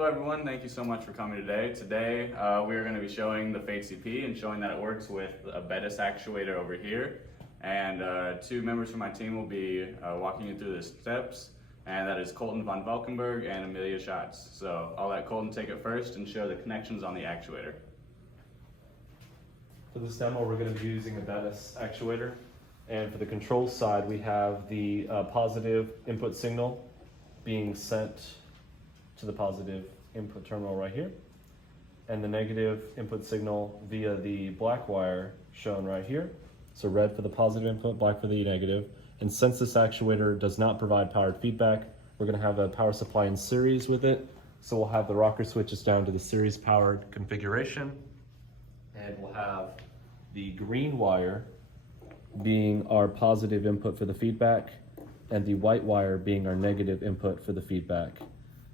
Hello everyone, thank you so much for coming today. Today we are going to be showing the FATECP and showing that it works with a BETIS actuator over here. And two members from my team will be walking you through the steps, and that is Colton von Valkenburg and Amelia Schatz. So I'll let Colton take it first and show the connections on the actuator. For this demo, we're going to be using a BETIS actuator. And for the control side, we have the positive input signal being sent to the positive input terminal right here, and the negative input signal via the black wire shown right here. So red for the positive input, black for the negative. And since this actuator does not provide powered feedback, we're going to have a power supply in series with it. So we'll have the rocker switches down to the series powered configuration, and we'll have the green wire being our positive input for the feedback, and the white wire being our negative input for the feedback.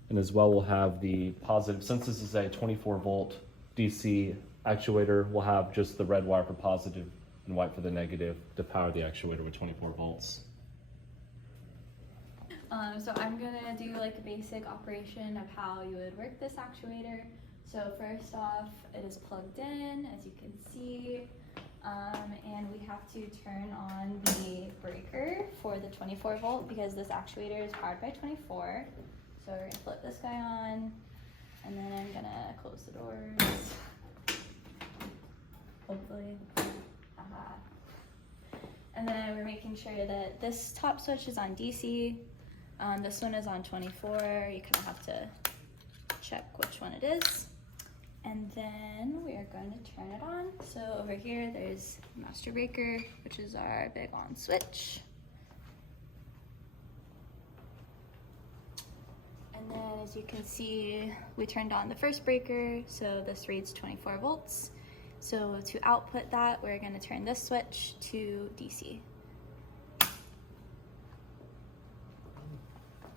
And as well, we'll have the positive, since this is a 24 volt DC actuator, we'll have just the red wire for positive and white for the negative to power the actuator with 24 volts. So I'm gonna do like a basic operation of how you would work this actuator. So first off, it is plugged in, as you can see, and we have to turn on the breaker for the 24 volt because this actuator is powered by 24. So we're gonna flip this guy on, and then I'm gonna close the doors, hopefully. And then we're making sure that this top switch is on DC, this one is on 24, you kind of have to check which one it is. And then we are going to turn it on. So over here, there's master breaker, which is our big on switch. And then as you can see, we turned on the first breaker, so this reads 24 volts. So to output that, we're going to turn this switch to DC.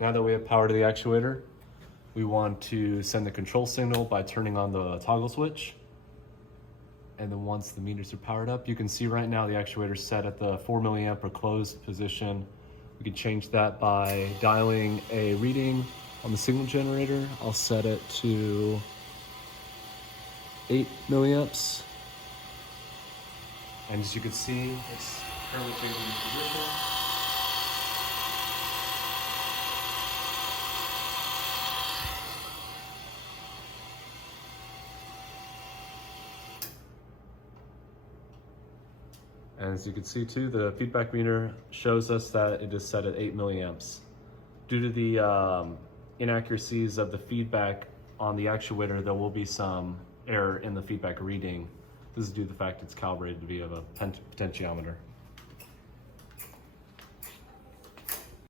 Now that we have power to the actuator, we want to send the control signal by turning on the toggle switch. And then once the meters are powered up, you can see right now the actuator is set at the 4 milliamp or closed position. We can change that by dialing a reading on the signal generator. I'll set it to 8 milliamps. And as you can see, it's currently changing the position. And as you can see too, the feedback meter shows us that it is set at 8 milliamps. Due to the inaccuracies of the feedback on the actuator, there will be some error in the feedback reading. This is due to the fact it's calibrated via a potentiometer.